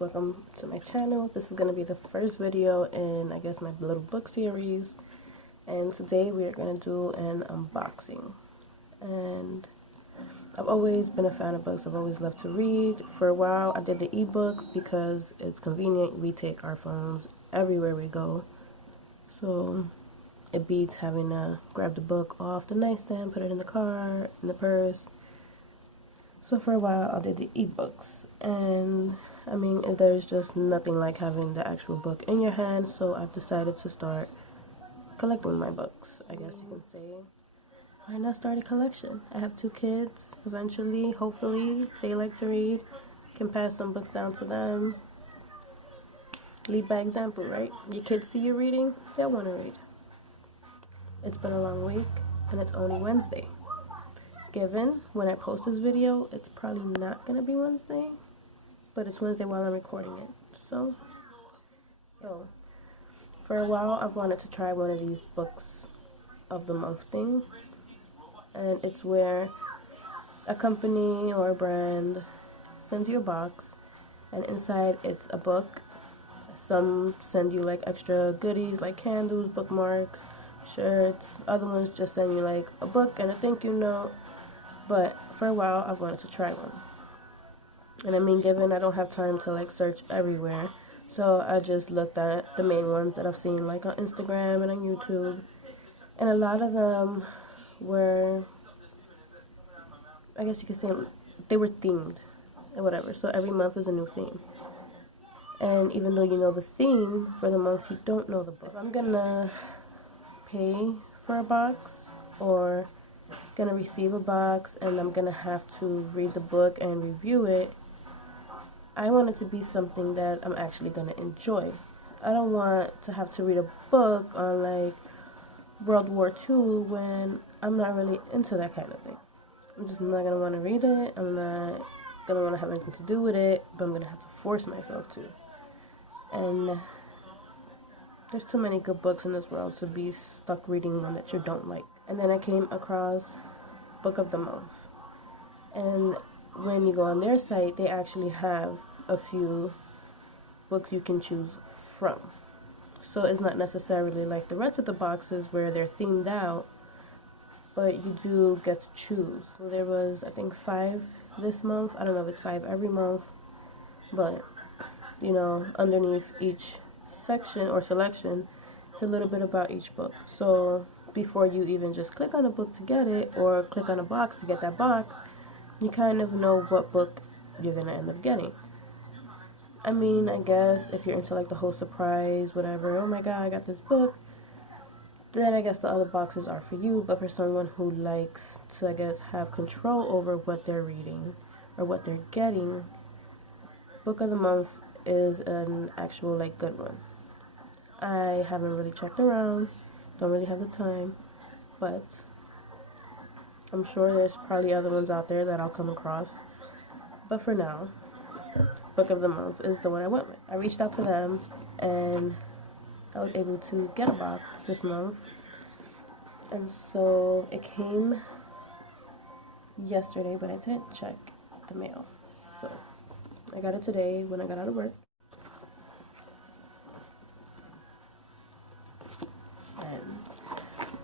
welcome to my channel. This is going to be the first video in, I guess, my little book series. And today we are going to do an unboxing. And I've always been a fan of books. I've always loved to read. For a while I did the ebooks because it's convenient. We take our phones everywhere we go. So it beats having to grab the book off the nightstand, put it in the car, in the purse. So for a while I did the ebooks. And I mean, there's just nothing like having the actual book in your hand, so I've decided to start collecting my books, I guess you can say. Why not start a collection? I have 2 kids. Eventually, hopefully, they like to read. Can pass some books down to them. Lead by example, right? Your kids see you reading, they'll want to read. It's been a long week, and it's only Wednesday. Given when I post this video, it's probably not going to be Wednesday, but it's Wednesday while I'm recording it. So for a while I've wanted to try one of these books of the month thing, and it's where a company or a brand sends you a box, and inside it's a book. Some send you like extra goodies like candles, bookmarks, shirts. Other ones just send you like a book and a thank you note. But for a while I've wanted to try one. And I mean, given I don't have time to like search everywhere, so I just looked at the main ones that I've seen like on Instagram and on YouTube. And a lot of them were, I guess you could say, they were themed and whatever. So every month is a new theme. And even though you know the theme for the month, you don't know the book. If I'm gonna pay for a box or gonna receive a box and I'm gonna have to read the book and review it, I want it to be something that I'm actually gonna enjoy. I don't want to have to read a book on like World War II when I'm not really into that kind of thing. I'm just not gonna want to read it. I'm not gonna want to have anything to do with it, but I'm gonna have to force myself to. And there's too many good books in this world to be stuck reading one that you don't like. And then I came across Book of the Month. And when you go on their site, they actually have a few books you can choose from. So it's not necessarily like the rest of the boxes where they're themed out, but you do get to choose. So there was, I think, 5 this month. I don't know if it's 5 every month, but you know, underneath each section or selection, it's a little bit about each book. So before you even just click on a book to get it or click on a box to get that box, you kind of know what book you're going to end up getting. I mean, I guess if you're into like the whole surprise, whatever, oh my god, I got this book, then I guess the other boxes are for you. But for someone who likes to, I guess, have control over what they're reading or what they're getting, Book of the Month is an actual like good one. I haven't really checked around, don't really have the time, but I'm sure there's probably other ones out there that I'll come across. But for now, Book of the Month is the one I went with. I reached out to them and I was able to get a box this month. And so it came yesterday, but I didn't check the mail. So I got it today when I got out of work. And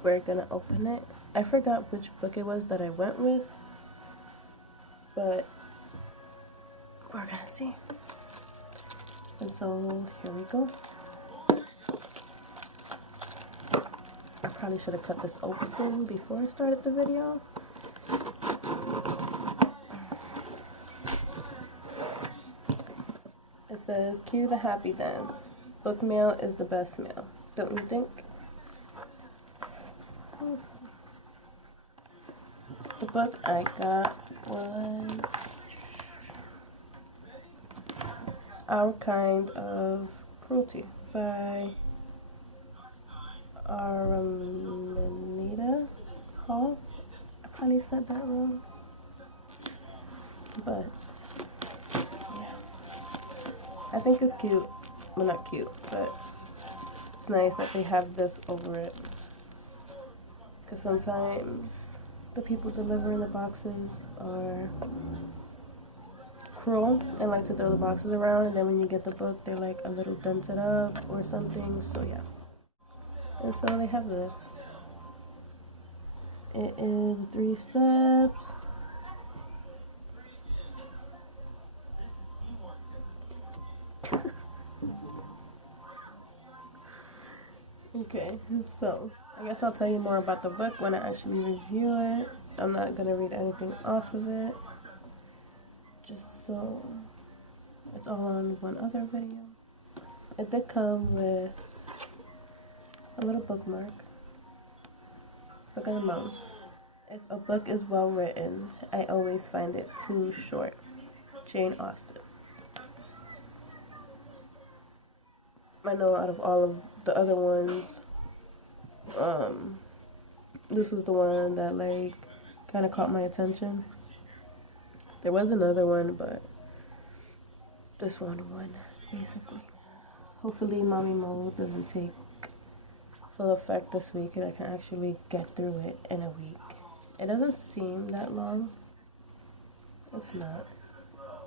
we're gonna open it. I forgot which book it was that I went with, but we're gonna see. And so here we go. I probably should have cut this open before I started the video. It says, cue the happy dance. Book mail is the best mail. Don't you think? The book I got was Our Kind of Cruelty by Araminta Hall. I probably said that wrong. But yeah, I think it's cute. Well, not cute, but it's nice that they have this over it. Because sometimes the people delivering the boxes are cruel and like to throw the boxes around, and then when you get the book, they're like a little dented up or something. So yeah. And so they have this. It is 3 steps. Okay, so I guess I'll tell you more about the book when I actually review it. I'm not gonna read anything off of it, just so it's all on one other video. It did come with a little bookmark. Book of the month. If a book is well written, I always find it too short. Jane Austen. I know out of all of the other ones, this was the one that like kind of caught my attention. There was another one, but this one won basically. Hopefully Mommy Mode doesn't take full effect this week and I can actually get through it in a week. It doesn't seem that long. It's not.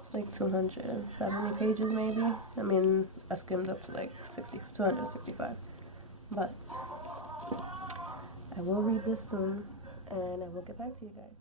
It's like 270 pages maybe. I mean, I skimmed up to like 265. But I will read this soon and I will get back to you guys.